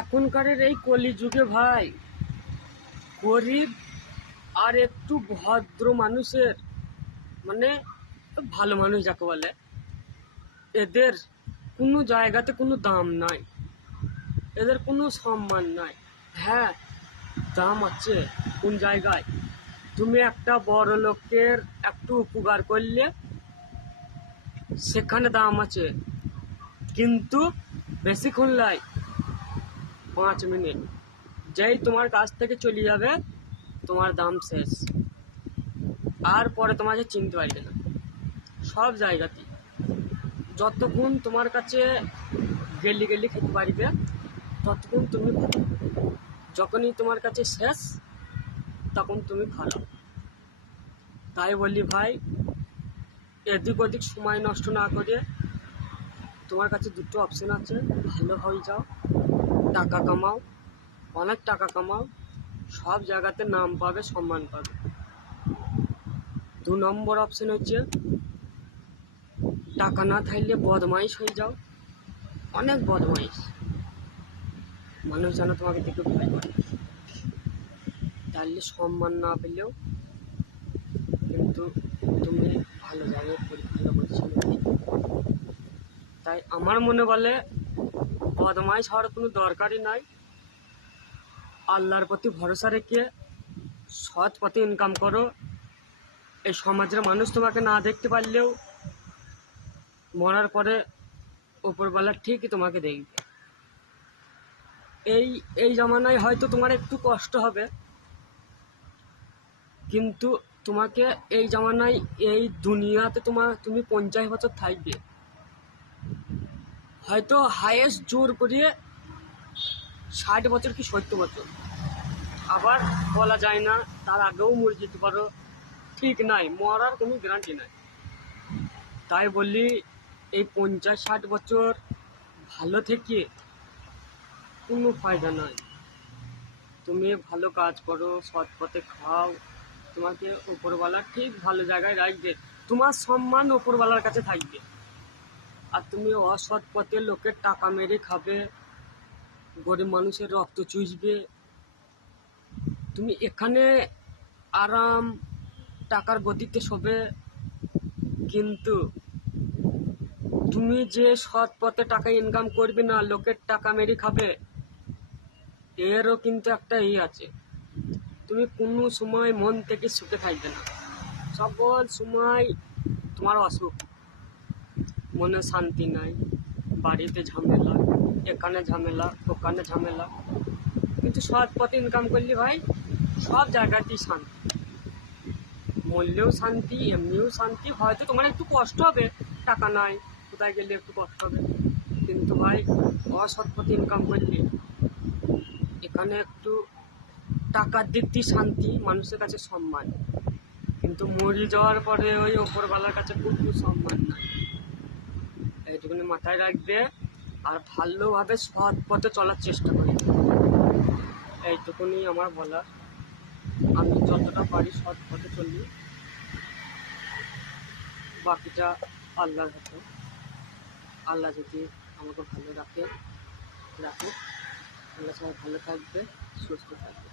এখনকারের এই কলিযুগে ভাই, গরিব আর একটু ভদ্র মানুষের মানে ভালো মানুষ যাকে বলে, এদের কোনো জায়গাতে কোনো দাম নাই, এদের কোনো সম্মান নাই। হ্যাঁ, দাম আছে কোন জায়গায়। তুমি একটা বড় লোকের একটু উপকার করলে সেখানে দাম আছে, কিন্তু বেশিক্ষণ লাই 5 মিনিট, যেই তোমার কাছ থেকে চলে যাবে তোমার দাম শেষ, আর পরে তোমাকে চিনতে পারবে না। সব জায়গাতেই যতক্ষণ তোমার কাছে গেলি গেলি খেতে পারবে ততক্ষণ তুমি ভালো, যখনই তোমার কাছে শেষ তখন তুমি ভালো। তাই বলি ভাই, এদিক ওদিক সময় নষ্ট না করে তোমার কাছে দুটো অপশন আছে, ভালো হয়ে যাও, টাকা কামাও, অনেক টাকা কামাও, সব জায়গাতে নাম পাবে, সম্মান পাবে। 2 নম্বর অপশন হচ্ছে টাকা না থাকলে বদমাইশ হয়ে যাও, অনেক বদমাইশ, মানুষ যেন তোমাকে দেখে ভয় করে। তাহলে সম্মান না পেলেও কিন্তু তুমি ভালো জায়গায় পরিচালনা করছিলে। তাই আমার মনে বলে বদমাইশ হওয়ার কোনো দরকারই নাই। আল্লাহর প্রতি ভরসা রেখে সৎ পথে ইনকাম করো। এই সমাজের মানুষ তোমাকে না দেখতে পারলেও মরার পরে উপরওয়ালা ঠিকই তোমাকে দেখবে। এই এই জামানায় হয়তো তোমার একটু কষ্ট হবে, কিন্তু তোমাকে এই জামানায় এই দুনিয়াতে তুমি 50 বছর থাকবে, হয়তো হায়েস্ট জোর করিয়ে 60 বছর কি 70 বছর, আবার বলা যায় না, তার আগেও মরে যেতে পারো, ঠিক নাই, মরার কোনো গ্যারান্টি নাই। তাই বলি এই 50-60 বছর ভালো থেকে কোনো ফায়দা নাই। তুমি ভালো কাজ করো, সৎ পথে খাও, তোমাকে উপরওয়ালা ঠিক ভালো জায়গায় রাখবে, তোমার সম্মান উপরওয়ালার কাছে থাকবে। আর তুমি অসৎ পথে লোকের টাকা মেরে খাবে, গরিব মানুষের রক্ত চুষবে, তুমি এখানে আরাম টাকার গতিতে শোবে, কিন্তু তুমি যে সৎ পথে টাকা ইনকাম করবে না, লোকের টাকা মেরে খাবে, এরও কিন্তু একটা আছে, তুমি কোনো সময় মন থেকে সুখে থাকবে না, সকল সময় তোমার অসুখ, মনে শান্তি নাই, বাড়িতে ঝামেলা, এখানে ঝামেলা, ওখানে ঝামেলা। কিন্তু সৎ পথে ইনকাম করলে ভাই সব জায়গাতেই শান্তি, মরলেও শান্তি, এমনিও শান্তি। হয়তো তোমার একটু কষ্ট হবে, টাকা নাই, কোথায় গেলে একটু কষ্ট হবে, কিন্তু ভাই অসৎ পথে ইনকাম করলে এখানে একটু টাকার দিক দিয়ে শান্তি, মানুষের কাছে সম্মান, কিন্তু মরে যাওয়ার পরে ওই ওপরওয়ালার কাছে কোনো সম্মান নাই। এইটুকুনি মাথায় রাখবে, আর ভালোভাবে সৎ পথে চলার চেষ্টা করি। এইটুকুনি আমার বলার। আমি যতটা পারি সৎ পথে চলি, বাকিটা আল্লাহর হাতে। আল্লাহ যদি আমাকে ভালো রাখে, আল্লাহ সবাই ভালো থাকবে, সুস্থ থাকবে।